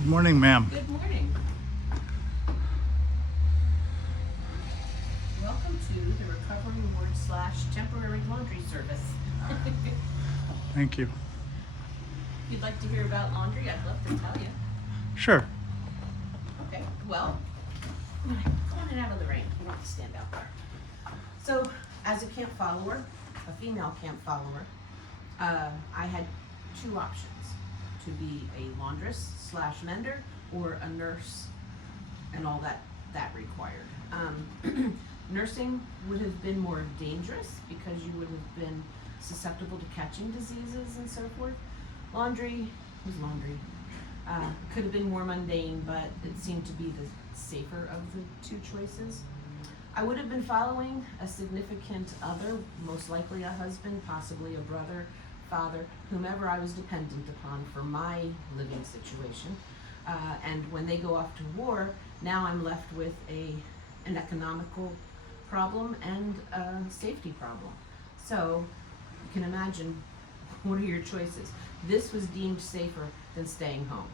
Good morning, ma'am. Good morning. Welcome to the Recovery Ward / Temporary Laundry Service. Thank you. If you'd like to hear about laundry, I'd love to tell you. Sure. Okay, well, come on in out of the rain. You don't have to stand out there. So, as a camp follower, a female camp follower, I had two options: to be a laundress / mender, or a nurse, and all that required. Nursing would have been more dangerous because you would have been susceptible to catching diseases and so forth. Laundry was laundry. Could have been more mundane, but it seemed to be the safer of the two choices. I would have been following a significant other, most likely a husband, possibly a brother, father, whomever I was dependent upon for my living situation. And when they go off to war, now I'm left with an economical problem and a safety problem. So you can imagine, what are your choices? This was deemed safer than staying home.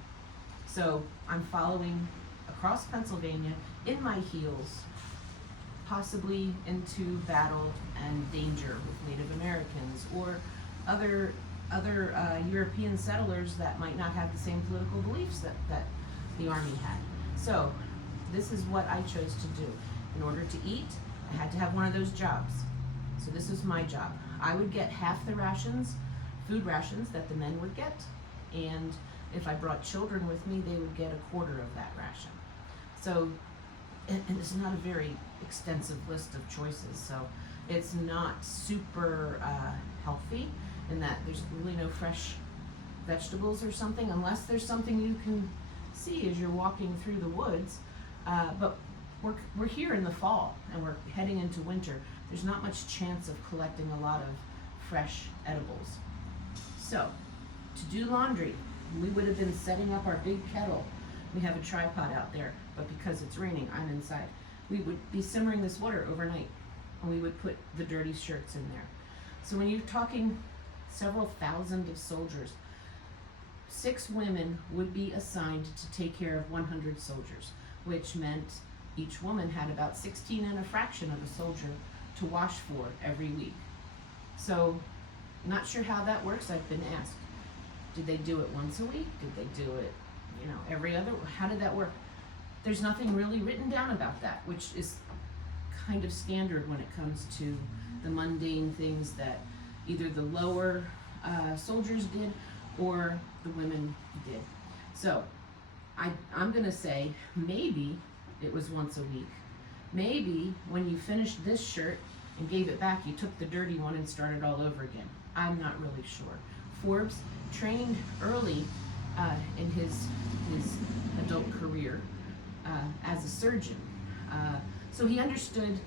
So I'm following across Pennsylvania in my heels, possibly into battle and danger with Native Americans or other European settlers that might not have the same political beliefs that the Army had. So this is what I chose to do. In order to eat, I had to have one of those jobs. So this is my job. I would get half the rations, food rations, that the men would get, and if I brought children with me, they would get a quarter of that ration. So, and it's not a very extensive list of choices, so it's not super healthy in that there's really no fresh vegetables or something, unless there's something you can see as you're walking through the woods. But we're here in the fall and we're heading into winter. There's not much chance of collecting a lot of fresh edibles. So to do laundry, we would have been setting up our big kettle. We have a tripod out there, but because it's raining, I'm inside. We would be simmering this water overnight, and we would put the dirty shirts in there. So when you're talking several thousand of soldiers, 6 women would be assigned to take care of 100 soldiers, which meant each woman had about 16 and a fraction of a soldier to wash for every week. So, not sure how that works. I've been asked. Did they do it once a week? Did they do it, every other? How did that work? There's nothing really written down about that, which is kind of standard when it comes to the mundane things that either the lower soldiers did or the women did. So I'm gonna say maybe it was once a week. Maybe when you finished this shirt and gave it back, you took the dirty one and started all over again. I'm not really sure. Forbes trained early in his adult career as a surgeon, so he understood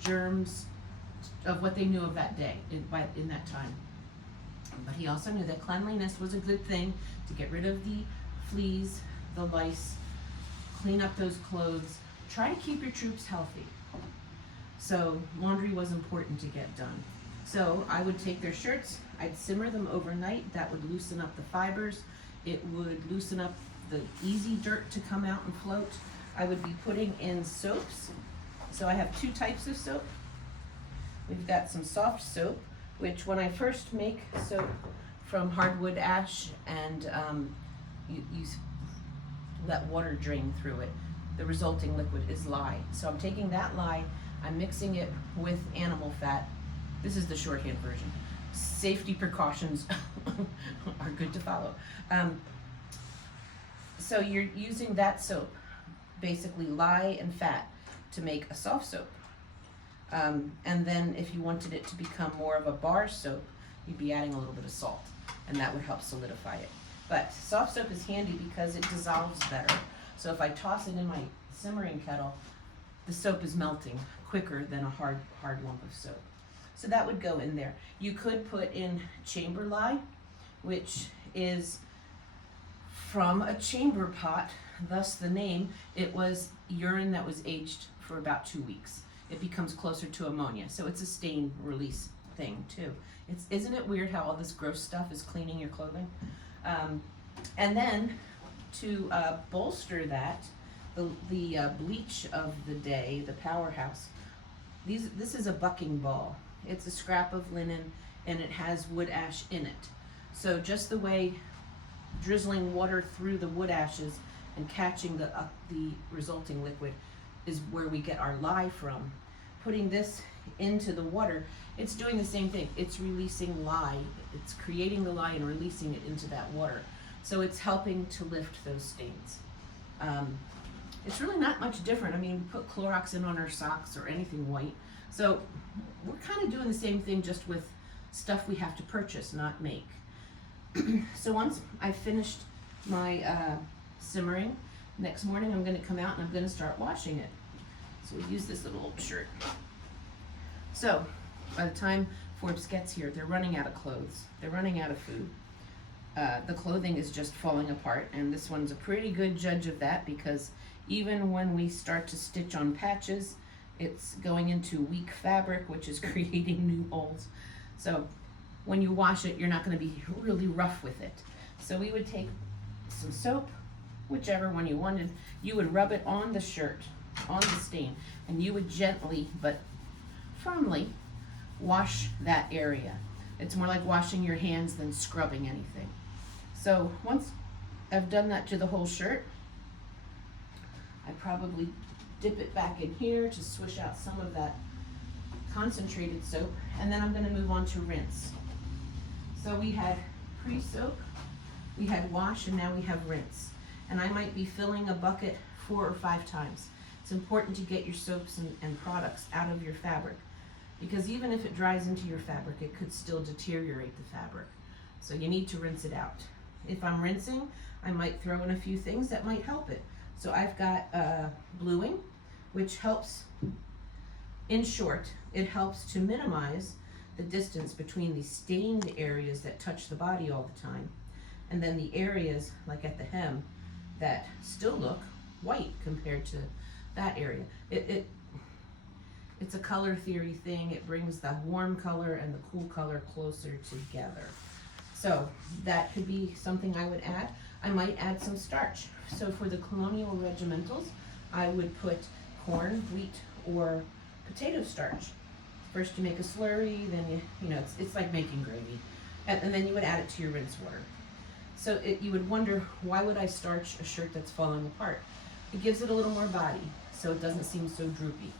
germs of what they knew of that day in that time. But he also knew that cleanliness was a good thing to get rid of the fleas, the lice, clean up those clothes, try to keep your troops healthy. So laundry was important to get done. So I would take their shirts, I'd simmer them overnight. That would loosen up the fibers. It would loosen up the easy dirt to come out and float. I would be putting in soaps. So I have 2 types of soap. We've got some soft soap, which when I first make soap from hardwood ash and you let water drain through it, the resulting liquid is lye. So I'm taking that lye, I'm mixing it with animal fat. This is the shorthand version. Safety precautions are good to follow. So you're using that soap, basically lye and fat, to make a soft soap. And then if you wanted it to become more of a bar soap, you'd be adding a little bit of salt, and that would help solidify it. But soft soap is handy because it dissolves better. So if I toss it in my simmering kettle, the soap is melting quicker than a hard lump of soap. So that would go in there. You could put in chamber lye, which is from a chamber pot, thus the name. It was urine that was aged for about 2 weeks. It becomes closer to ammonia, so it's a stain release thing too. Isn't it weird how all this gross stuff is cleaning your clothing? And then to bolster that, the bleach of the day, the powerhouse, this is a bucking ball. It's a scrap of linen and it has wood ash in it. So just the way drizzling water through the wood ashes and catching the resulting liquid is where we get our lye from. Putting this into the water, it's doing the same thing. It's releasing lye. It's creating the lye and releasing it into that water. So it's helping to lift those stains. It's really not much different. I mean, we put Clorox in on our socks or anything white. So we're kind of doing the same thing, just with stuff we have to purchase, not make. So once I finished my simmering, next morning I'm going to come out and I'm going to start washing it. So we use this little old shirt. So by the time Forbes gets here, they're running out of clothes. They're running out of food. The clothing is just falling apart, and this one's a pretty good judge of that, because even when we start to stitch on patches, it's going into weak fabric, which is creating new holes. So when you wash it, you're not going to be really rough with it. So we would take some soap, whichever one you wanted. You would rub it on the shirt, on the stain, and you would gently but firmly wash that area. It's more like washing your hands than scrubbing anything. So once I've done that to the whole shirt, I probably dip it back in here to swish out some of that concentrated soap, and then I'm going to move on to rinse. So we had pre-soak, we had wash, and now we have rinse. And I might be filling a bucket 4 or 5 times. It's important to get your soaps and products out of your fabric, because even if it dries into your fabric, it could still deteriorate the fabric. So you need to rinse it out. If I'm rinsing, I might throw in a few things that might help it. So I've got bluing, which helps, in short, it helps to minimize the distance between the stained areas that touch the body all the time, and then the areas, like at the hem, that still look white compared to that area. It's a color theory thing. It brings the warm color and the cool color closer together. So that could be something I would add. I might add some starch. So for the colonial regimentals, I would put corn, wheat, or potato starch. First you make a slurry, then you know, it's like making gravy. And then you would add it to your rinse water. So you would wonder, why would I starch a shirt that's falling apart? It gives it a little more body, so it doesn't seem so droopy.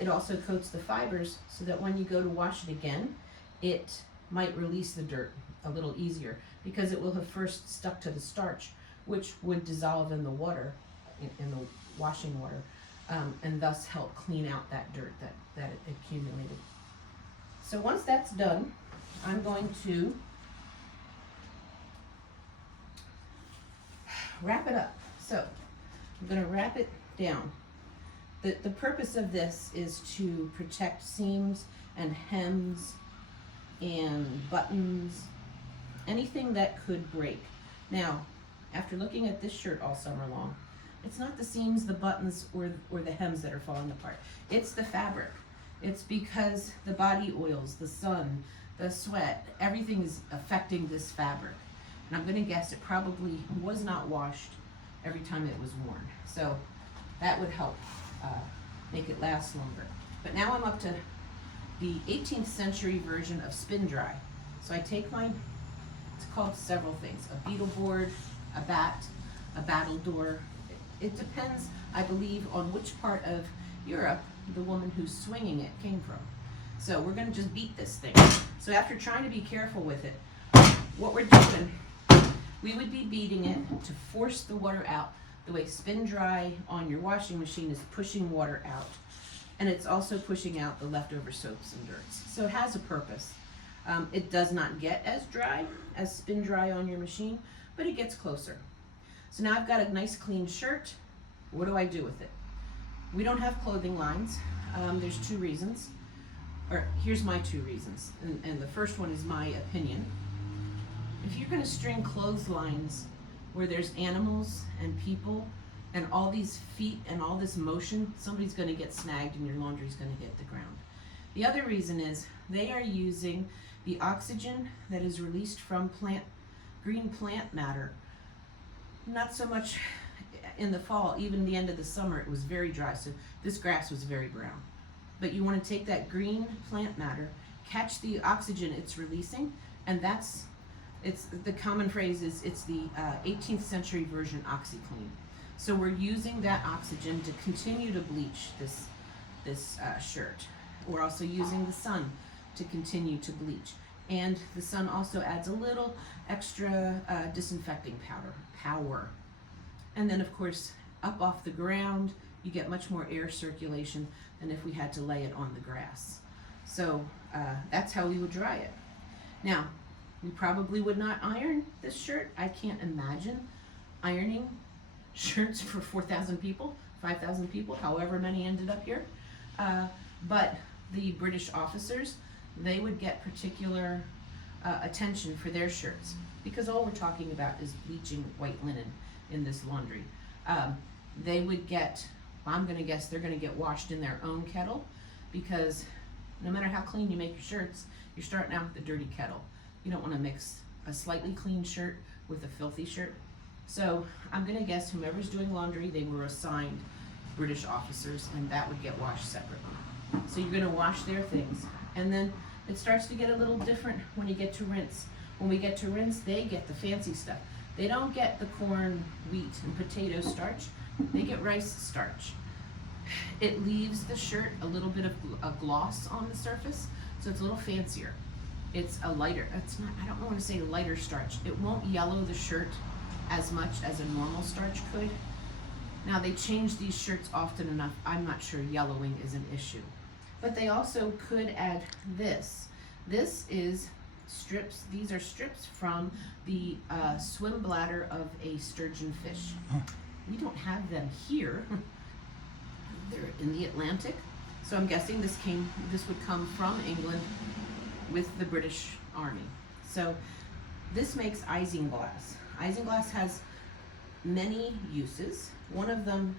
It also coats the fibers so that when you go to wash it again, it might release the dirt a little easier, because it will have first stuck to the starch, which would dissolve in the water, in the washing water, and thus help clean out that dirt that it accumulated. So once that's done, I'm going to wrap it up. So I'm going to wrap it down. The purpose of this is to protect seams and hems and buttons, anything that could break. Now, after looking at this shirt all summer long, it's not the seams, the buttons, or the hems that are falling apart. It's the fabric. It's because the body oils, the sun, the sweat, everything is affecting this fabric. And I'm going to guess it probably was not washed every time it was worn. So that would help make it last longer. But now I'm up to the 18th century version of spin dry. So I take it's called several things: a beetle board, a bat, a battledore. It depends, I believe, on which part of Europe the woman who's swinging it came from. So we're going to just beat this thing. So after trying to be careful with it, what we're doing, we would be beating it to force the water out, the way spin dry on your washing machine is pushing water out. And it's also pushing out the leftover soaps and dirts. So it has a purpose. It does not get as dry as spin dry on your machine, but it gets closer. So now I've got a nice clean shirt. What do I do with it? We don't have clothing lines. There's 2 reasons. Or here's my 2 reasons. And the first one is my opinion. If you're going to string clotheslines where there's animals and people and all these feet and all this motion, somebody's going to get snagged and your laundry's going to hit the ground. The other reason is they are using the oxygen that is released from green plant matter Not so much in the fall, even the end of the summer, it was very dry, so this grass was very brown. But you want to take that green plant matter, catch the oxygen it's releasing, and it's the common phrase is it's the 18th century version OxyClean. So we're using that oxygen to continue to bleach this shirt. We're also using the sun to continue to bleach. And the sun also adds a little extra disinfecting power. And then of course, up off the ground, you get much more air circulation than if we had to lay it on the grass. So that's how we would dry it. Now, we probably would not iron this shirt. I can't imagine ironing shirts for 4,000 people, 5,000 people, however many ended up here. But the British officers, they would get particular attention for their shirts because all we're talking about is bleaching white linen in this laundry. They would get, I'm gonna guess they're gonna get washed in their own kettle because no matter how clean you make your shirts, you're starting out with a dirty kettle. You don't wanna mix a slightly clean shirt with a filthy shirt. So I'm gonna guess whomever's doing laundry, they were assigned British officers and that would get washed separately. So you're gonna wash their things. And then it starts to get a little different when you get to rinse. When we get to rinse, they get the fancy stuff. They don't get the corn, wheat, and potato starch. They get rice starch. It leaves the shirt a little bit of a gloss on the surface, so it's a little fancier. It's a lighter, I don't want to say lighter starch. It won't yellow the shirt as much as a normal starch could. Now they change these shirts often enough, I'm not sure yellowing is an issue. But they also could add this. This is strips, these are strips from the swim bladder of a sturgeon fish. We don't have them here. They're in the Atlantic. So I'm guessing this would come from England with the British Army. So this makes isinglass. Isinglass has many uses. One of them,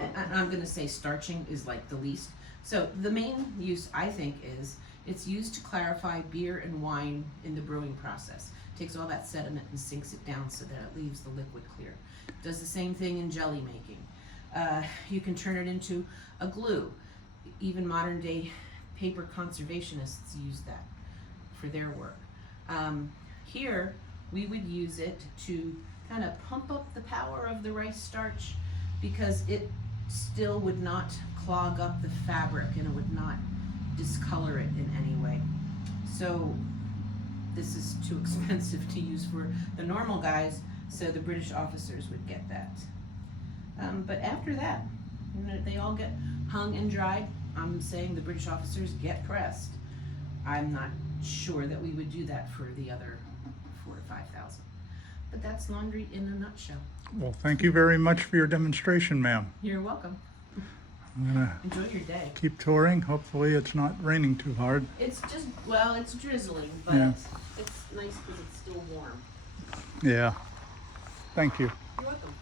and I'm gonna say starching is like the least. So the main use I think is it's used to clarify beer and wine in the brewing process. Takes all that sediment and sinks it down so that it leaves the liquid clear. Does the same thing in jelly making. You can turn it into a glue. Even modern day paper conservationists use that for their work. Here we would use it to kind of pump up the power of the rice starch because it still would not clog up the fabric and it would not discolor it in any way. So this is too expensive to use for the normal guys, so the British officers would get that. But after that, they all get hung and dried. I'm saying the British officers get pressed. I'm not sure that we would do that for the other 4,000 to 5,000. But that's laundry in a nutshell. Well, thank you very much for your demonstration, ma'am. You're welcome. I'm gonna Enjoy your day. keep touring. Hopefully it's not raining too hard. It's just, well, it's drizzling, but Yeah. it's nice because it's still warm. Yeah. Thank you. You're welcome.